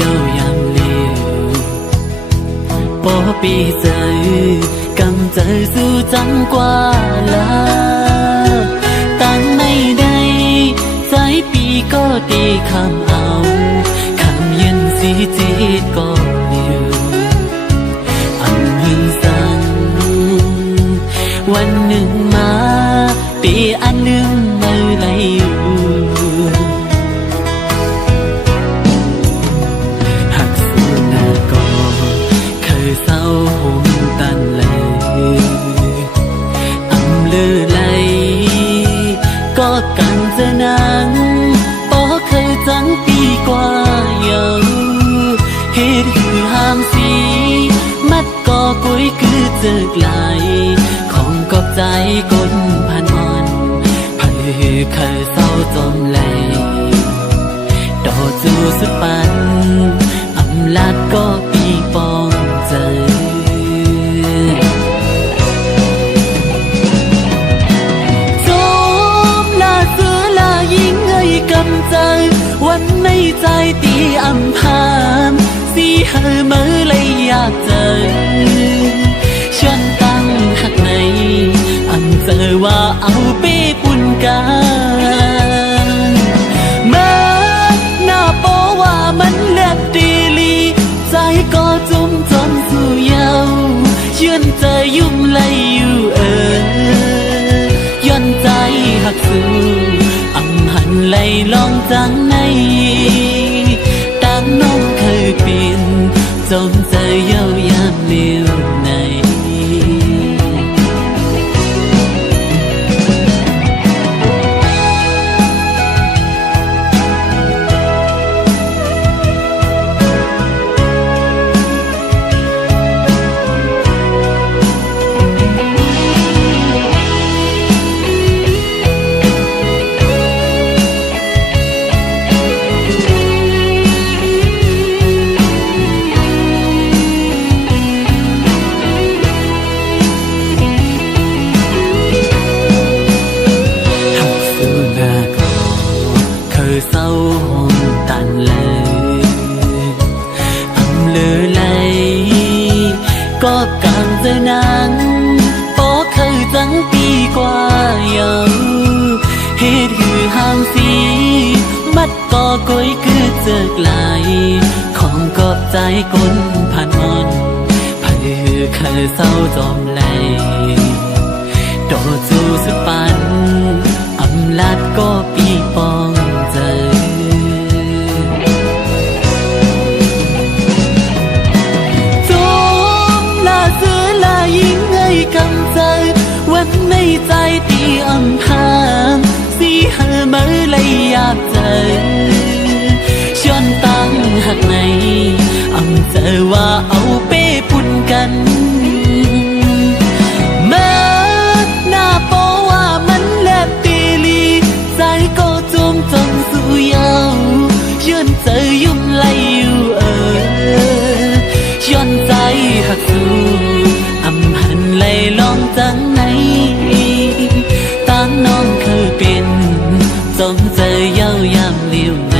yêu yam liu bỏ bi giờ cầm giờ du trắng qua là tăng nay đây trái bi có đi khăm áo khăm yên gì chết có liu anh hương rằng วันหนึ่งมาปีอันหนึ่งไม่ไหลอยู่หักสูหน้าก็เคยเศร้าห่มตันเลยอำเลือไหลก็กันจะนังปอเคยจังปีกว่าเยาเหตุคือห้ามสีมัดก็กุยคือเจอไกลของกอบใจก้นพันอ่อนไผ่เคยเศร้าจมไหลดอจูสุดปันอำลาดก็ปีปองใจโจมลาเสือลายิงให้กำใจวันไม่ใจตีอำพามสีเฮอเมื่อเลยอยากเจอชวนตั้งหักในอันเจอว่าเอาเป้ปุ่นกันเมื่อหน้าโปว่ามันเลือดดีลีใจก็จุ่มจมสู่เยายืนใจยุ่มไหลอยู่ย้อนใจหักสู่อำหันไหลลองจังในตั้งน้องเคยเปลี่ยนจมใจเย้ายามเลี้ยวในเศร้าห่มตันเลยอำเลือไหลก็กางเจอนังปอเคยจังปีกว่าเยาเหตุคือห้ามสีมัดก็ก้อยคือเจอไกลของกอบใจก้นผ่านอ่อนไผ่เคยเศร้าจอมไหลดอจูสุดปันอำลาดก็ปีปองใจโจมลาเสือลายิงให้กำใจวันไม่ใจตีอำพามสีเฮอเมื่อเลยอยากเจอชวนตั้งหักในอำเจอว่าเอาเป้ปุ่นกันเมื่อหน้าโปว่ามันแลบตีลีใจก็จุ่มจมสู่เยาย้อนใจยุ่มไหลอยู่ย้อนใจหักสู่อำหันไหลลองจังไหนตั้งน้องเคยเป็นจมใจเย้ายามเลี้ยวใน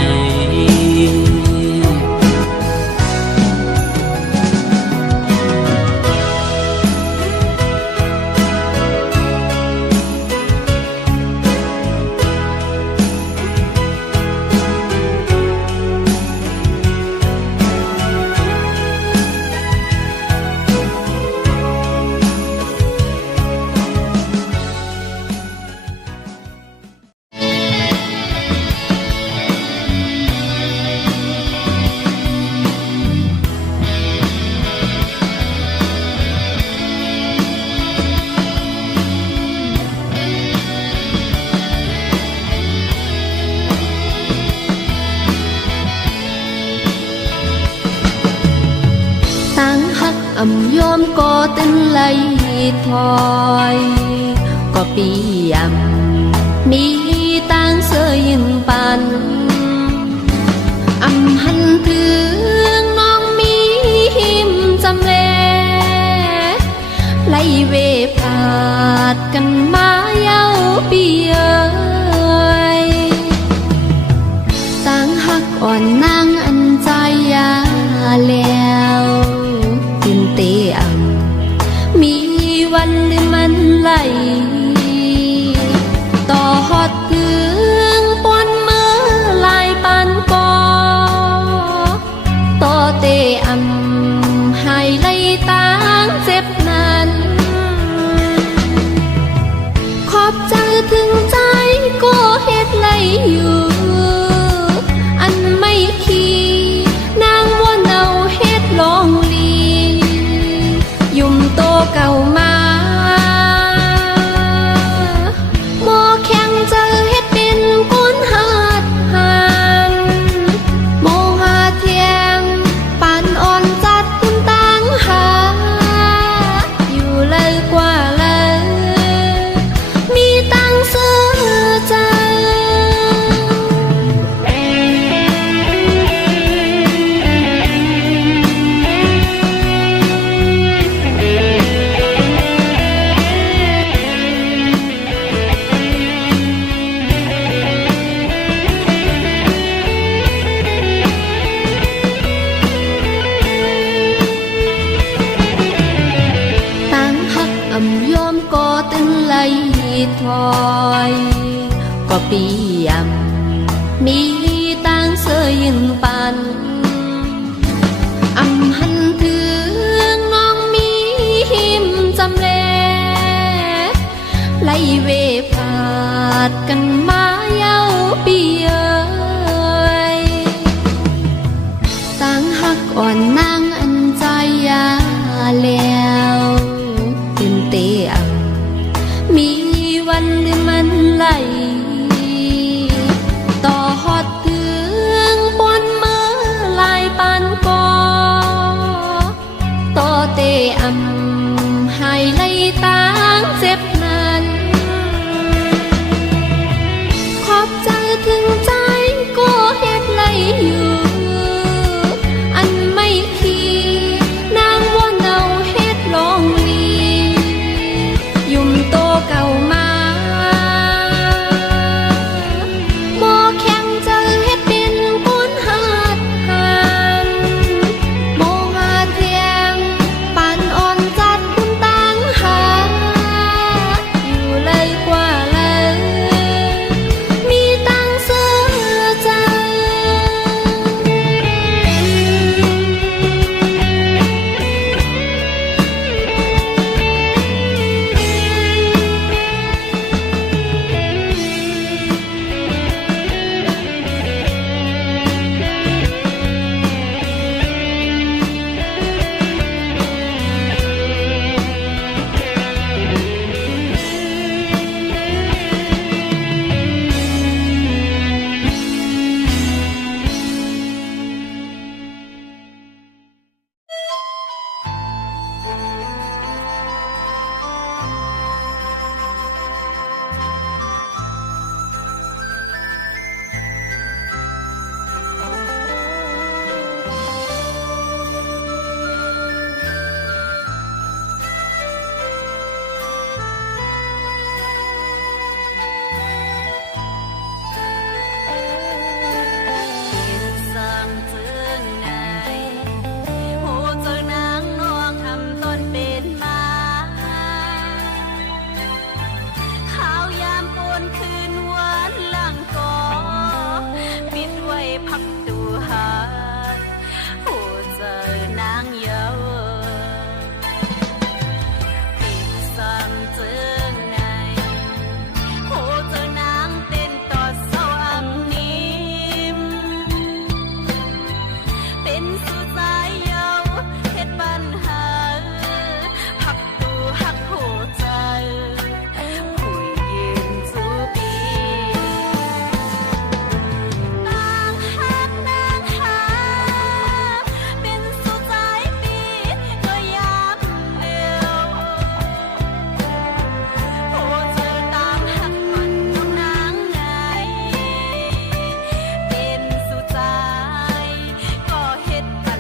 อำยอมก็เต้นไหลถอยก็ปียำมีต่างเสยยินปันอำหันถึงน้องมีหิมจำแลไล่เวพาดกันมาเย้าปีเอ๋ยต่างหักอ่อนนางอันใจยา เตอำให้ไล่ตางเจ็บนั้นขอบใจถึงใจก็เฮ็ดไล่อยู่อันไม่ขี้นางว่าเนาเฮ็ดลองลียุ่มโตเก่ามาหมอแข็งเจอเฮ็ดเป็นก้นหาดหันโมหาเทียงปานอ่อนจัดคุณตังหาอยู่เลยกว่าเลยมีตังเสื้อใจตั้งหักอำยอมก็ตึงไหลถอยก็ปียำมีตังเสยยินปันอำหันถึงน้องมีหิมจำแลไล่เวพาดกันมาเย้าปีเอ้ยตั้งหักอ่อนนางอันใจยาแล้วตื่นเตอำมีวันหนึ่งมันไหลต่อฮอดถึงบนเมื่อลายปานกอต่อเตอำให้ไล่ตางเจ็บนั้นขอบใจถึงใจก็เฮ็ดไล่อยู่อันไม่ขี้นางว่าเนาเฮ็ดลองลียุ่มโตเก่ามาหมอแข็งเจอเฮ็ดเป็นก้นหาดหันโมหาเทียงปานอ่อนจัดคุณตังหาอยู่เลยกว่าเลยมีตังเสื้อใจ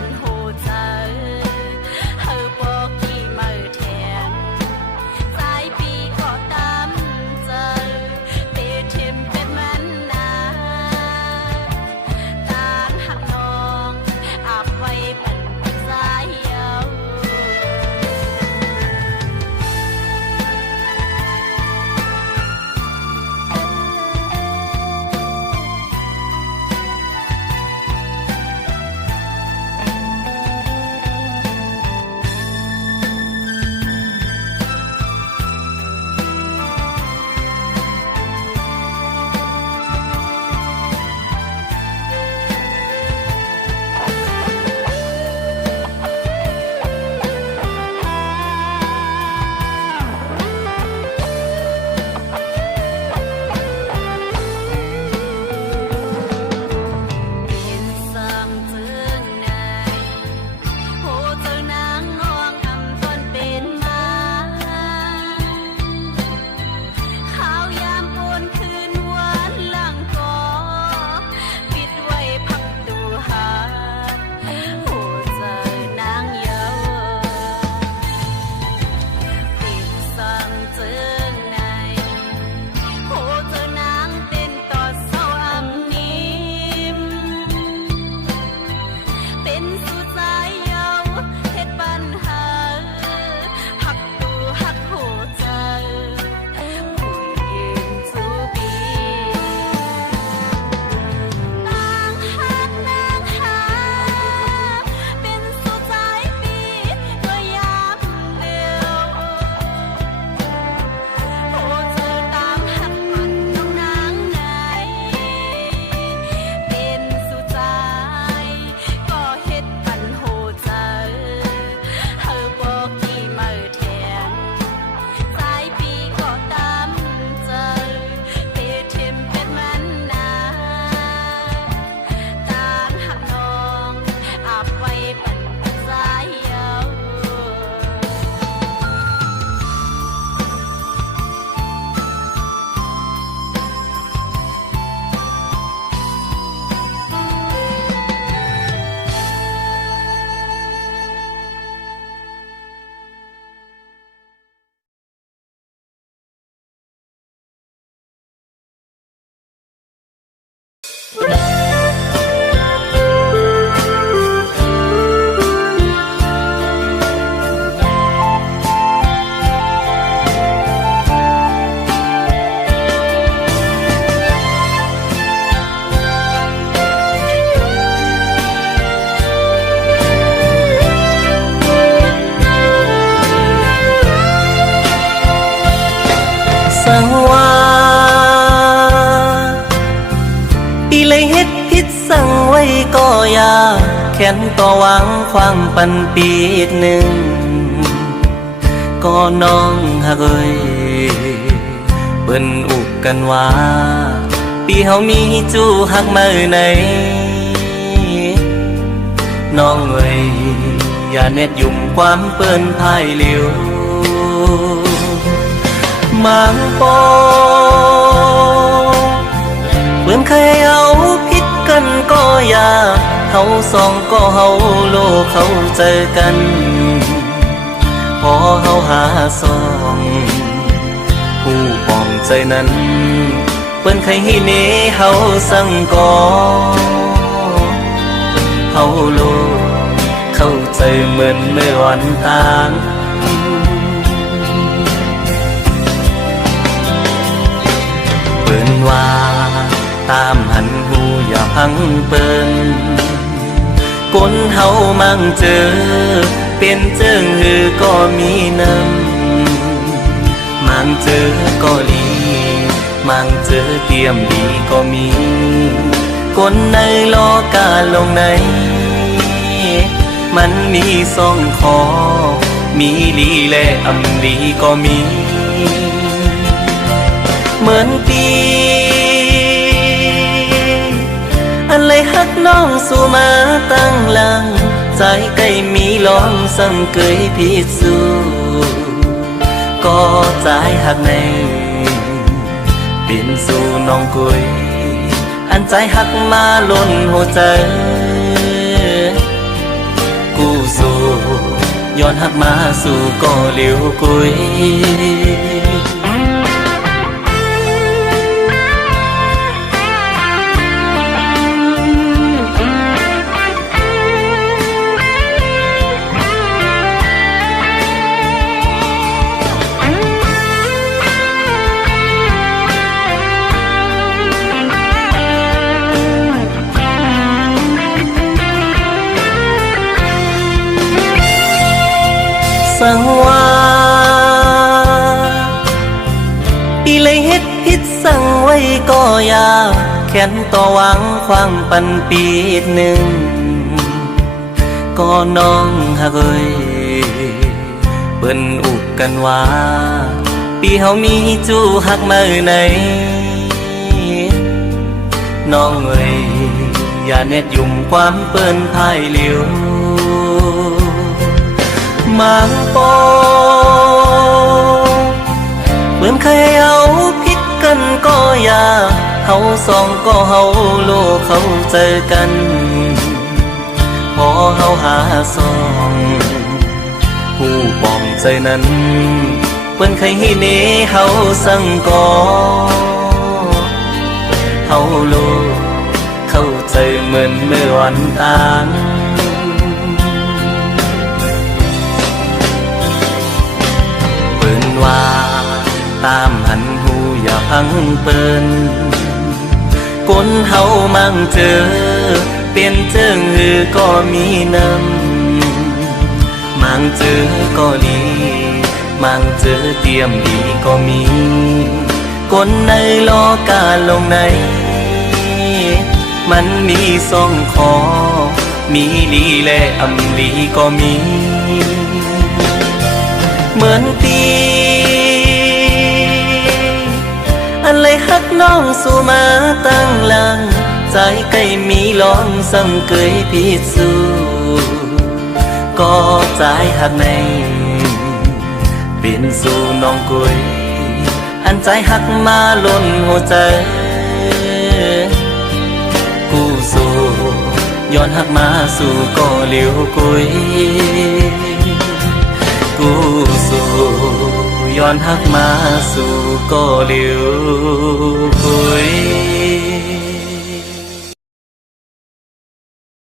เ สุดสายเยาเฮ็ดปัญหาหักตูหักหัวใจผู้หญิงจูบีนางหักนางหาเป็นสุดสายปีก็ยามเดียวโอ้เธอตามหักมันน้องนางไหนเป็นสุดสายก็เฮ็ดปันโหใจเฮาบอกกี่มือแทนสายปีก็ตามเจอเทเทมเป็นมันนาตามหักน้องอาบไว้ปันสายเยา สังว่าปีเลยเฮ็ดพิษสั่งไว้ก็อยาแค้นต่อหวังความปันปีหนึ่งก็น้องหักเอ้ยเปิ้นอุกกันว่าปีเฮามีจูหักมือไหนน้องเอ้ยอย่าเน็ดยุ่มความเปิ้นพายเหลียวมังปอเพื่อนเคยเอาพิษกันก็อย่าเฮาสองก็เฮาโลกเขาเจอกันพอเฮาหาสองผู้ปองใจนั้นเปิ้นเคยให้เนเฮาสั่งก่อเฮาโลกเข้าใจเหมือนเมื่อวันต่างเปิ้นว่าตามหันหูอย่าพังเปิ้นคนเฮามั่งเจอเป็นเจิงหือก็มีน้ำมั่งเจอก็ลีมั่งเจอเตรียมดีก็มีคนในโลกาลงในมันมีสองคอมีลีและอำลีก็มีเหมือนปีอะไรฮักน้องสู่มาตั้งหลังใจใกล้มีลองสั่งเกยพิสูก็ใจหักในเปลี่ยนสู่น้องกุยอันใจหักมาล้นหัวใจกูสู่ย้อนหักมาสู่ก็เหลียวกุยสังว่าปีเลยเฮ็ดพิษสั่งไว้ก็อยาแค้นต่อหวังความปันปีหนึ่งก็น้องหักเอ้ยเปิ้นอุกกันว่าปีเฮามีจูหักมือไหนน้องเอ้ยอย่าเน็ดยุ่มความเปิ้นพายเหลียวมังปอเหมือนเคยเอาพิษกันก็อย่าเฮาสองก็เฮาโลกเขาเจอกันพอเฮาหาสองผู้ปองใจนั้นเปิ้นเคยให้เนเฮาสั่งก่อเฮาโลกเข้าใจเหมือนเมื่อวันต่าง เปิ้นคนเฮามั่งเจอเปลี่ยนเจิงหือก็มีน้ำมั่งเจอก็ดีมั่งเจอเตรียมดีก็มีคนในโลกาลงในมันมีสองคอมีลีและอำลีก็มี เหมือนปีอันเลยฮักน้องสู่มาตั้งหลังใจใกล้มีลองสั่งเกยพิสูก็ใจหักในเป็นสู่น้องกุยอันใจหักมาล้นหัวใจกูสู่ย้อนหักมาสู่ก็เหลียวกุยกูสู่ย้อนหักมาสู่ก็เหลียวกุย